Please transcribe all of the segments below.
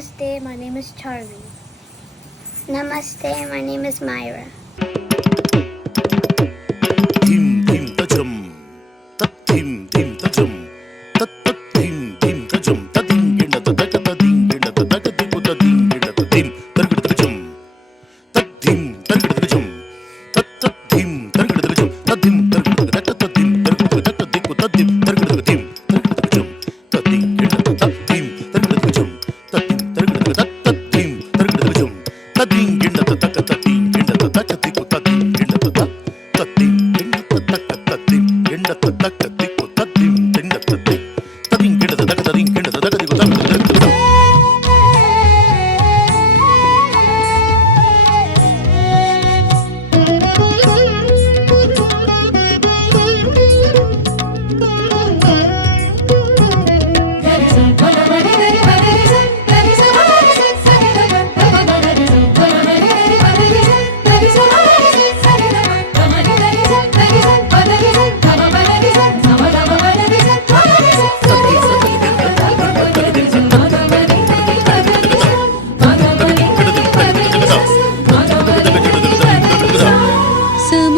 Namaste, my name is Charlie. Namaste, my name is Myra. Dim dim tajum, tat dim dim tajum, tat tat dim dim tajum, tat dim ginda tat tat tat dim ginda tat tat tat tat dim ginda tat dim targid tajum, tat dim targid tajum, tat tat dim targid tajum, tat dim targid tat tat dim targid tat tat dik tat dim targid dim targid tajum, tat dim ginda tat dim targid tajum, tat dim targid tat tat dim targid tajum, tat dim ginda tat tat tat dim ginda tat tat dik tat dim ginda tat tadim ginda tadim ginda tadim tadim ginda tadim ginda tadim ginda tadim.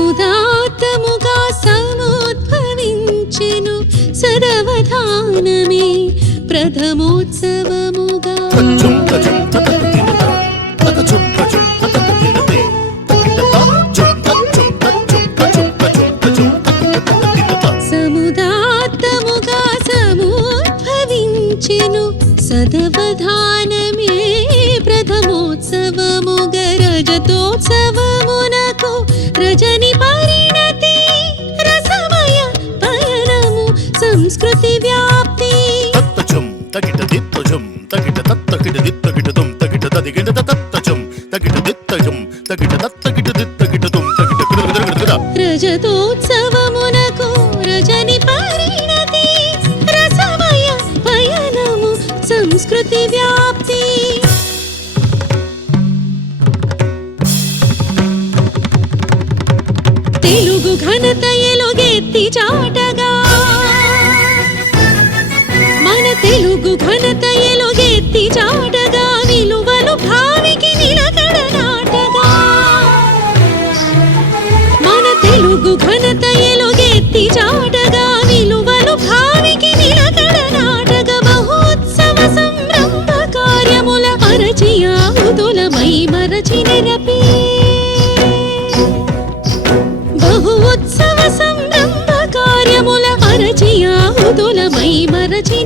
సముదాతముగా సముద్భవించెను సదవధానమే ప్రథమోత్సవముగా తజం తజం తతదిన తజం తజం తతదినతే తజం తజం తజం తజం తజం తజం సముదాతముగా సముద్భవించెను సదవధానమే ప్రథమోత్సవముగా రజతోత్సవమునకు Rajani పరిణతి రసమయ పయనము సంస్కృతి వ్యాప్తి తత్తజం తగిట దిత్తజం తగిట తత్తగిట దిత్తగిటదం తగిట తదిగిట తత్తజం తగిట దిత్తజం తగిట తత్తగిట దిత్తగిటదం తగిట గిడగిడగిడగిడ రజతోత్సవమునకు రజని పరిణతి రసమయ పయనము సంస్కృతి వ్యాప్తి తెలుగు ఘనత ఎలుగెత్తి చాటగా మన తెలుగు ఘనత ఎలుగెత్తి చాటగా విలువలు భావికి నిలకడ నాటగా మన తెలుగు ఘనత ఎలుగెత్తి చాటగా విలువలు భావికి నిలకడ నాటగా మహోత్సవ సంరంభ కార్యముల అరచి ఆహుతులమై మరచి నిరపి బహు ఉత్సవ సంరంభ కార్యముల అరచి ఆహుతులమై మరచి